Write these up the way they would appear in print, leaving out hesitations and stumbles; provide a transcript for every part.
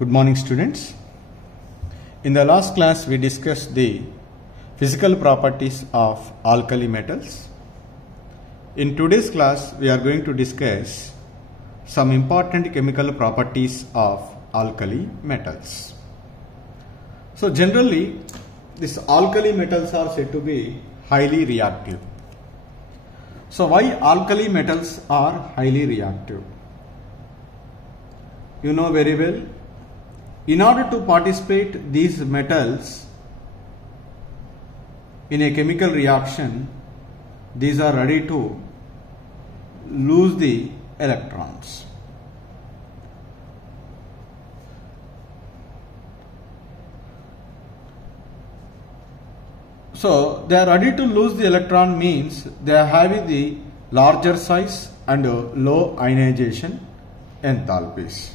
Good morning, students. In the last class we discussed the physical properties of alkali metals. In today's class we are going to discuss some important chemical properties of alkali metals. So generally these alkali metals are said to be highly reactive. So why alkali metals are highly reactive? You know very well. In order to participate these metals in a chemical reaction, these are ready to lose the electrons. So they are ready to lose the electron means they are having the larger size and low ionization enthalpies.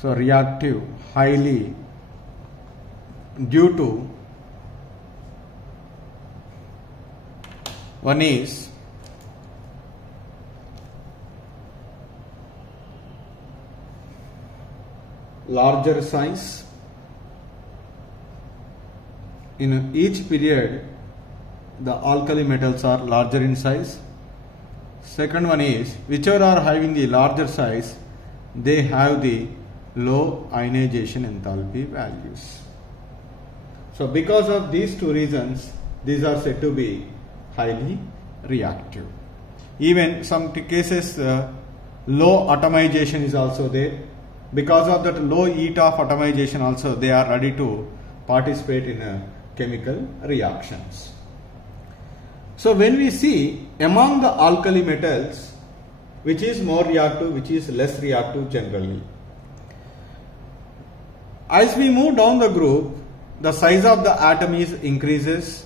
So reactive highly due to one is larger size. In each period the alkali metals are larger in size. Second one is whichever are having the larger size, they have the low ionization enthalpy values. So because of these two reasons, these are said to be highly reactive. Even some cases low atomization is also there. Because of that low heat of atomization also, they are ready to participate in chemical reactions. So when we see among the alkali metals, which is more reactive, which is less reactive generally. As we move down the group, the size of the atom is increases.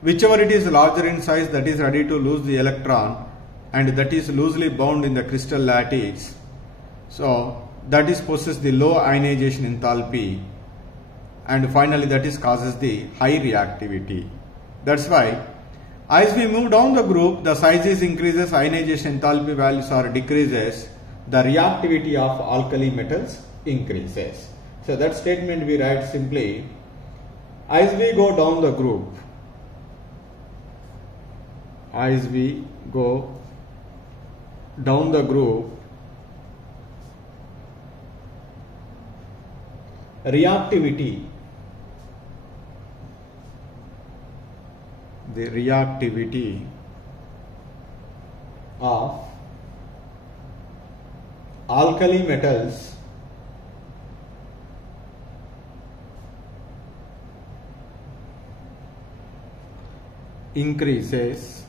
Whichever it is larger in size, that is ready to lose the electron, and that is loosely bound in the crystal lattice. So that is possesses the low ionization enthalpy, and finally that is causes the high reactivity. That's why as we move down the group, the sizes increases, ionization enthalpy values are decreases, the reactivity of alkali metals increases. So that statement we write simply, as we go down the group, as we go down the group, reactivity, the reactivity of alkali metals increases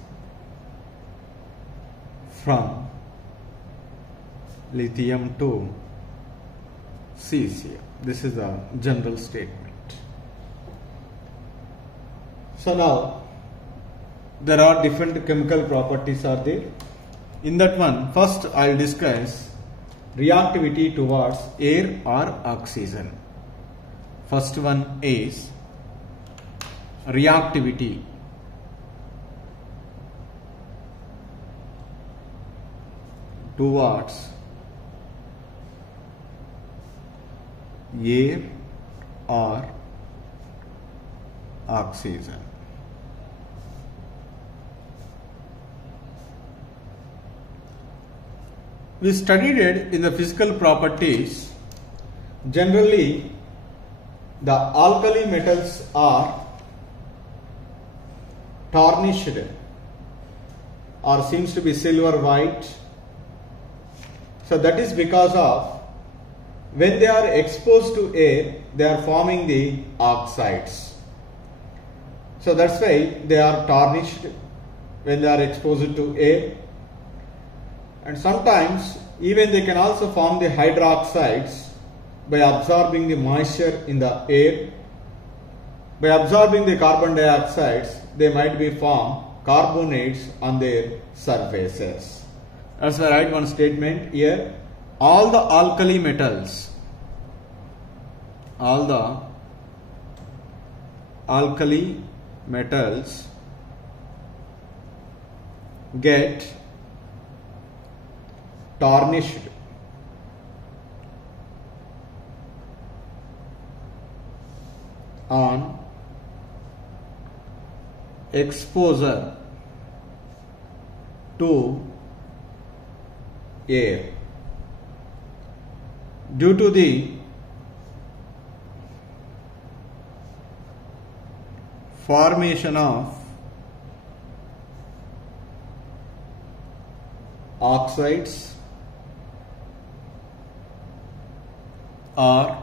from lithium to cesium. This is a general statement. So now there are different chemical properties are there. In that one, first I will discuss reactivity towards air or oxygen. First one is reactivity towards air or oxygen. We studied it in the physical properties. Generally, the alkali metals are tarnished or seems to be silver white. So that is because of when they are exposed to air, they are forming the oxides. So that's why they are tarnished when they are exposed to air. And sometimes even they can also form the hydroxides by absorbing the moisture in the air. By absorbing the carbon dioxides, they might be formed carbonates on their surfaces. That's why I write one statement here. All the alkali metals, get tarnished on exposure to air. Due to the formation of oxides or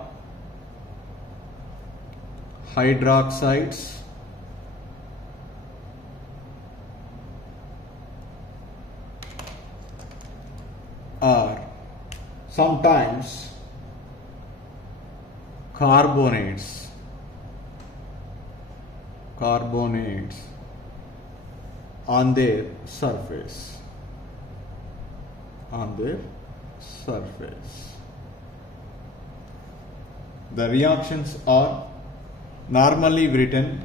hydroxides or sometimes carbonates on their surface. The reactions are normally written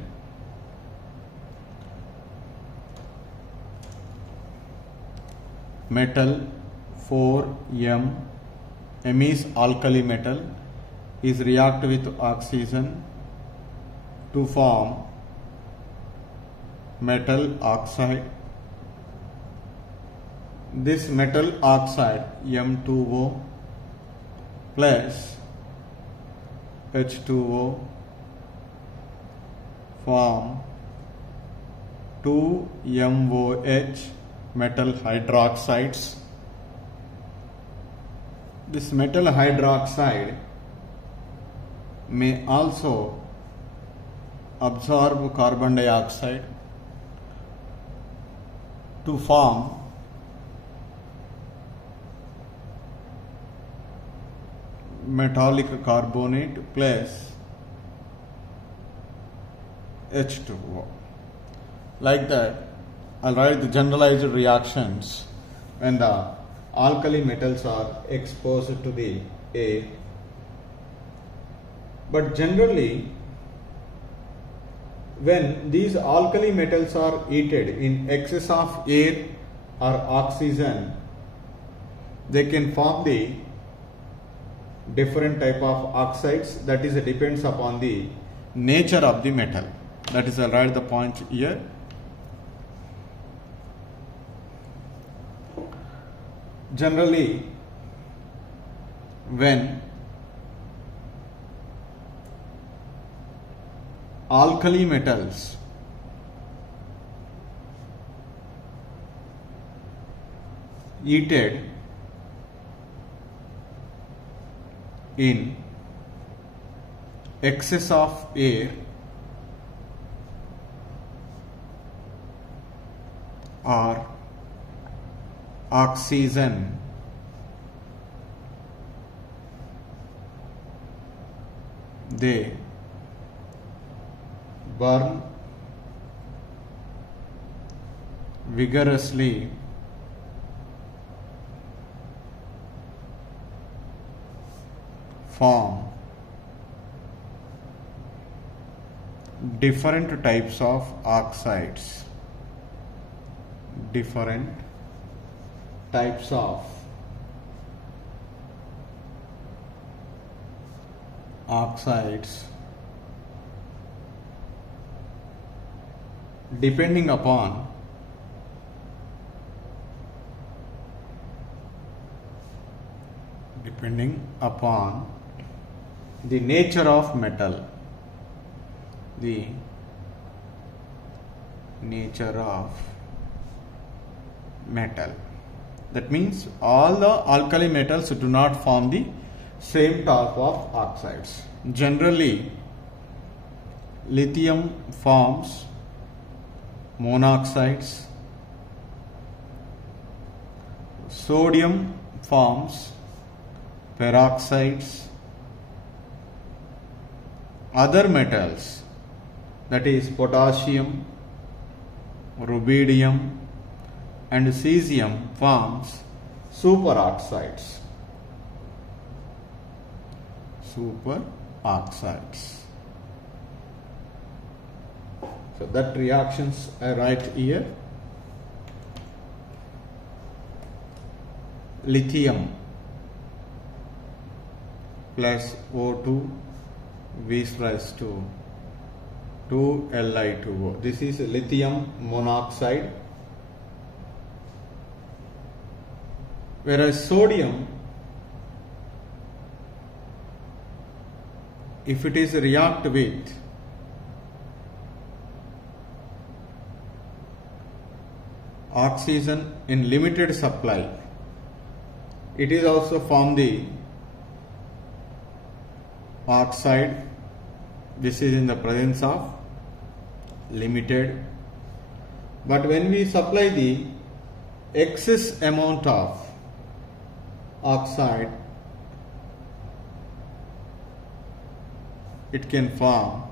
metal 4M, M is alkali metal, is react with oxygen to form metal oxide. This metal oxide M2O plus H2O form 2MOH metal hydroxides. This metal hydroxide may also absorb carbon dioxide to form metallic carbonate plus H2O. Like that, I'll write the generalized reactions when the alkali metals are exposed to the air. But generally, when these alkali metals are heated in excess of air or oxygen, they can form the different type of oxides. That is, depends upon the nature of the metal. That is, I'll write the point here. Generally, when alkali metals heated in excess of air or oxygen, they burn vigorously form different types of oxides. Different types of oxides depending upon the nature of metal. The nature of metal. That means all the alkali metals do not form the same type of oxides. Generally, lithium forms monoxides, sodium forms peroxides, other metals, that is potassium, rubidium and cesium, forms superoxides. So that reactions I write here. Lithium plus O2 V raised to 2Li2O. This is lithium monoxide. Whereas sodium, if it is react with oxygen in limited supply, it is also form the oxide. This is in the presence of limited. But when we supply the excess amount of oxide, it can form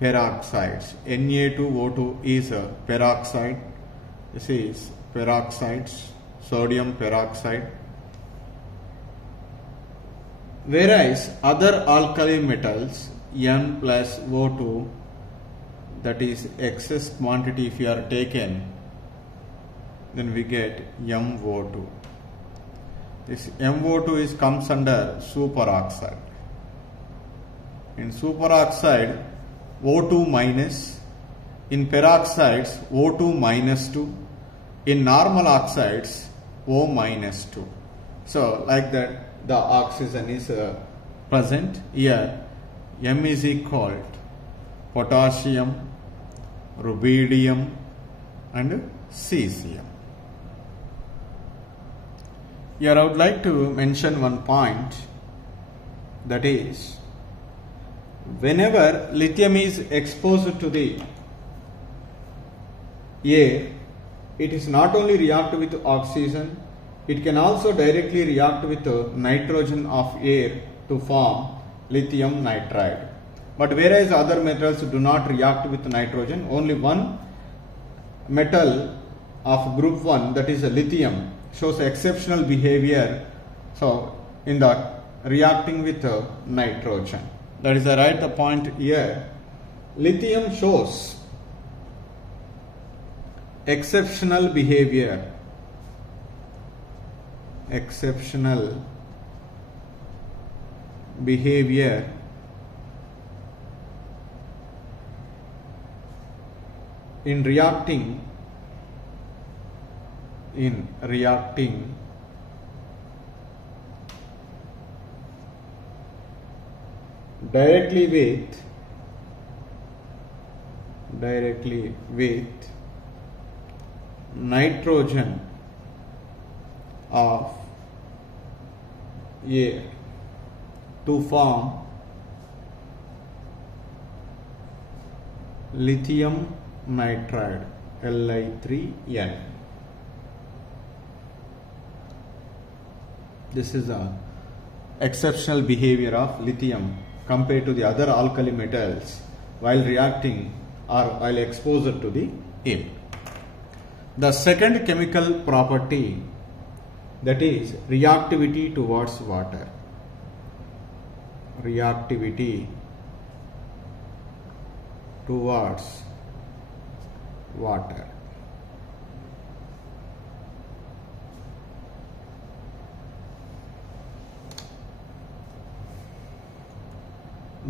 peroxides. Na2O2 is a peroxide. This is peroxides, sodium peroxide. Whereas other alkali metals, N plus O2, that is excess quantity if you are taken, then we get MO2. This MO2 comes under superoxide. In superoxide, O2 minus. In peroxides, O2 minus 2. In normal oxides, O minus 2. So, like that, the oxygen is present here. M is equal to potassium, rubidium, and cesium. Here I would like to mention one point, that is, whenever lithium is exposed to the air, it is not only react with oxygen, it can also directly react with nitrogen of air to form lithium nitride. But whereas other metals do not react with nitrogen, only one metal of group 1, that is lithium, shows exceptional behavior, so in the reacting with nitrogen. That is, I write the point here. Lithium shows exceptional behavior. Exceptional behavior in reacting directly with nitrogen of air to form lithium nitride, Li3N. This is the exceptional behavior of lithium compared to the other alkali metals while reacting or while exposed to the air. The second chemical property, that is reactivity towards water. Reactivity towards water.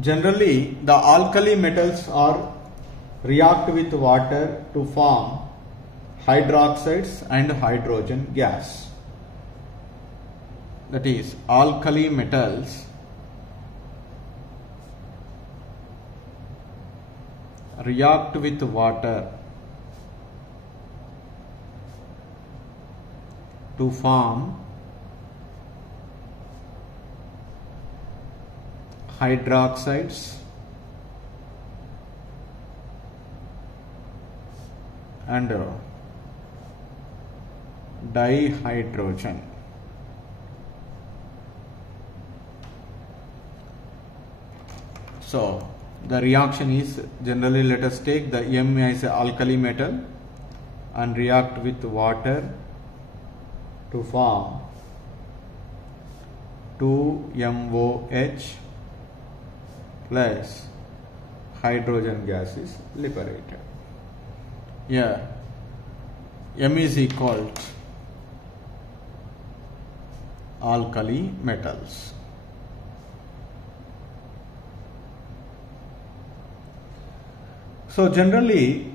Generally, the alkali metals are react with water to form hydroxides and hydrogen gas. That is, alkali metals react with water to form hydroxides and dihydrogen. So the reaction is, generally let us take the M as an alkali metal and react with water to form 2MOH plus hydrogen gas is liberated. Here M is equal to alkali metals. So generally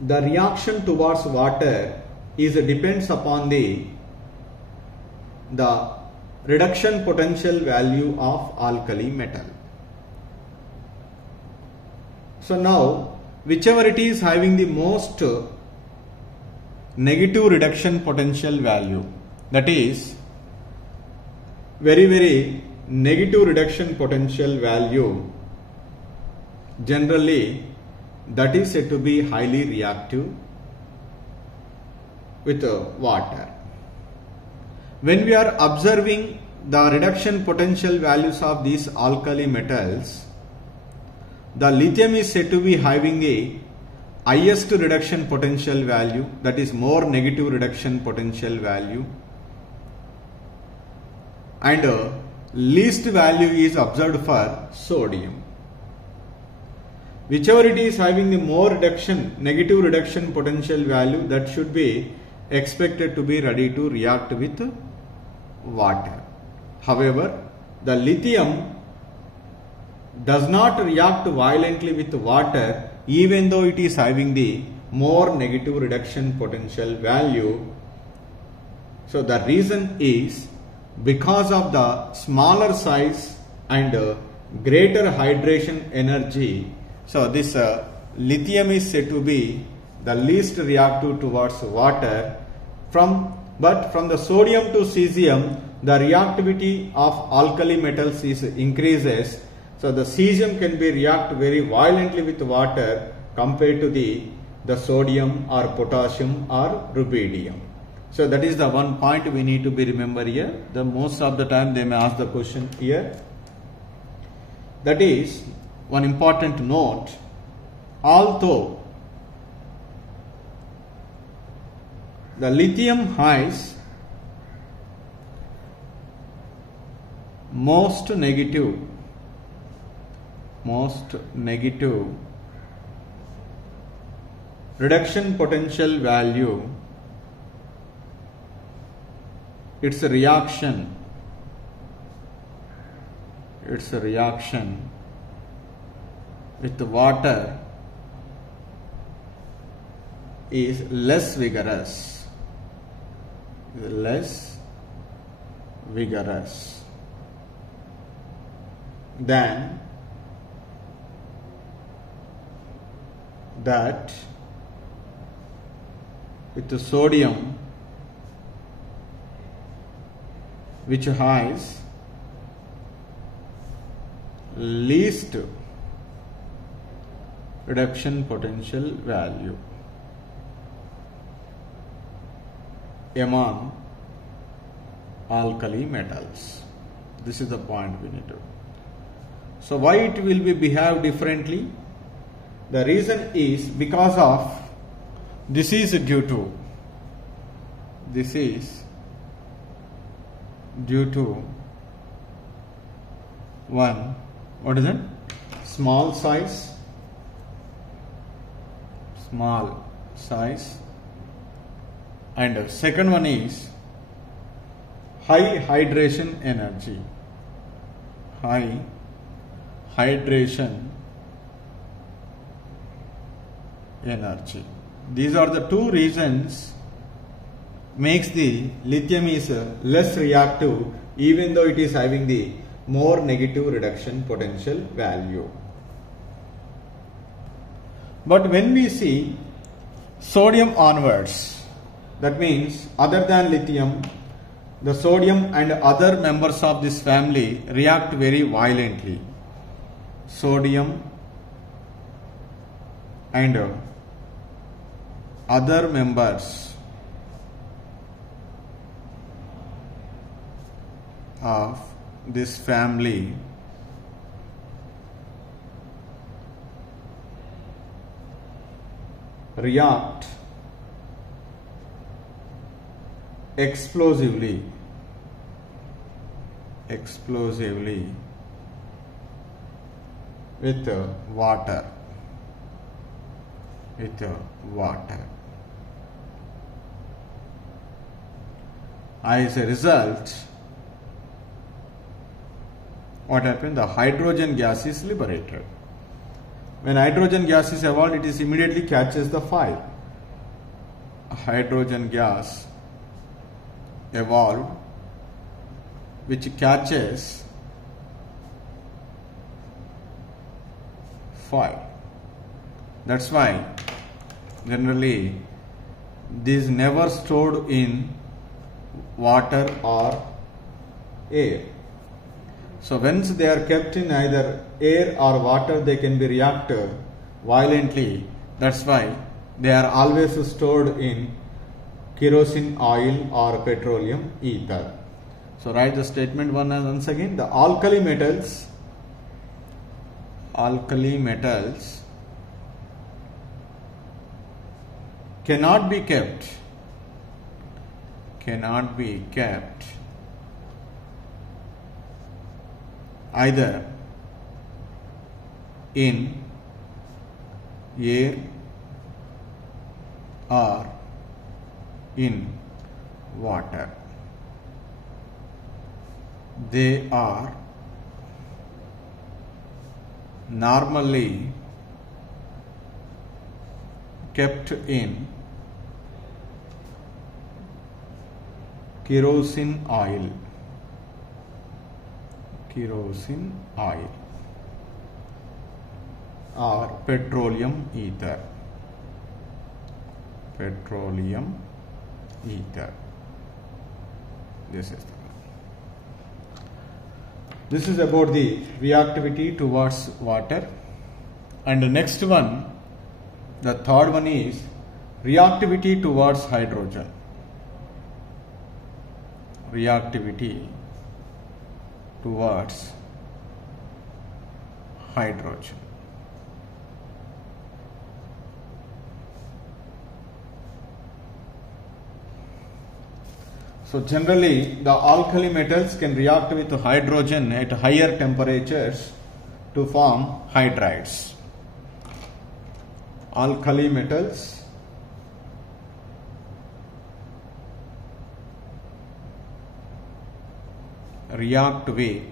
the reaction towards water depends upon the reduction potential value of alkali metal. So now whichever it is having the most negative reduction potential value, that is very negative reduction potential value, generally that is said to be highly reactive with water. When we are observing the reduction potential values of these alkali metals, the lithium is said to be having a highest reduction potential value, that is more negative reduction potential value, and least value is observed for sodium. Whichever it is having the more negative reduction potential value, that should be expected to be ready to react with water. However, the lithium does not react violently with water even though it is having the more negative reduction potential value. So the reason is because of the smaller size and greater hydration energy. So this lithium is said to be the least reactive towards water. But from the sodium to cesium, the reactivity of alkali metals increases. So the cesium can be react very violently with water compared to the sodium or potassium or rubidium. So that is the one point we need to be remember here. The most of the time they may ask the question here. That is one important note. Although the lithium has most negative reduction potential value, its reaction with water is less vigorous than that with the sodium, which has least reduction potential value among alkali metals. This is the point we need to. So why it will be behave differently? The reason is because of this is due to one, what is it? Small size, and second one is high hydration energy. These are the two reasons makes the lithium is less reactive even though it is having the more negative reduction potential value. But when we see sodium onwards, that means other than lithium, the sodium and other members of this family react very violently. Sodium and other members of this family react explosively with water. As a result, what happened? The hydrogen gas is liberated. When hydrogen gas is evolved, it is immediately catches the fire. Hydrogen gas evolved which catches fire. That's why generally these never stored in water or air. So once they are kept in either air or water, they can be reacted violently. That's why they are always stored in kerosene oil or petroleum ether. So write the statement once again. The alkali metals cannot be kept either in air or in water. They are normally kept in kerosene oil or petroleum ether. This is about the reactivity towards water. And the next one, the third one, is reactivity towards hydrogen. Reactivity towards hydrogen. So generally the alkali metals can react with hydrogen at higher temperatures to form hydrides. Alkali metals react with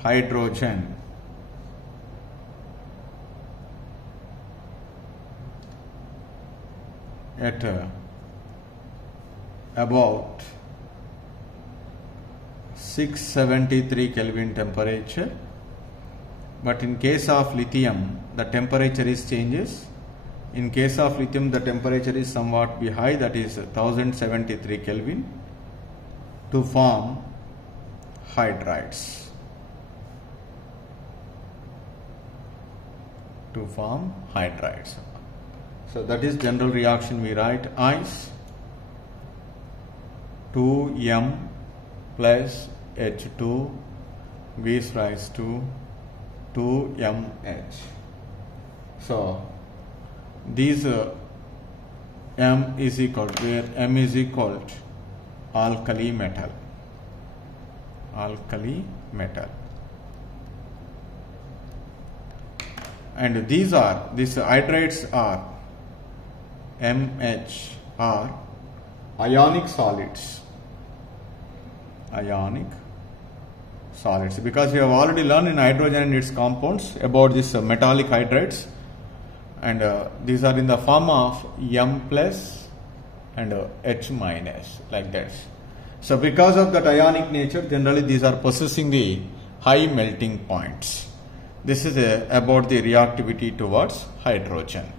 hydrogen at about 673 Kelvin temperature, but in case of lithium the temperature is changes. In case of lithium the temperature is somewhat be high, that is 1073 Kelvin, to form hydrides. So that is general reaction. We write ice 2m plus H2 gives rise to 2mH. So these M is equal to, where M is equal to alkali metal. And these hydrides are MH are ionic solids, because we have already learned in hydrogen and its compounds about this metallic hydrides, and these are in the form of M plus and H minus, like that. So because of that ionic nature, generally these are possessing the high melting points. This is about the reactivity towards hydrogen.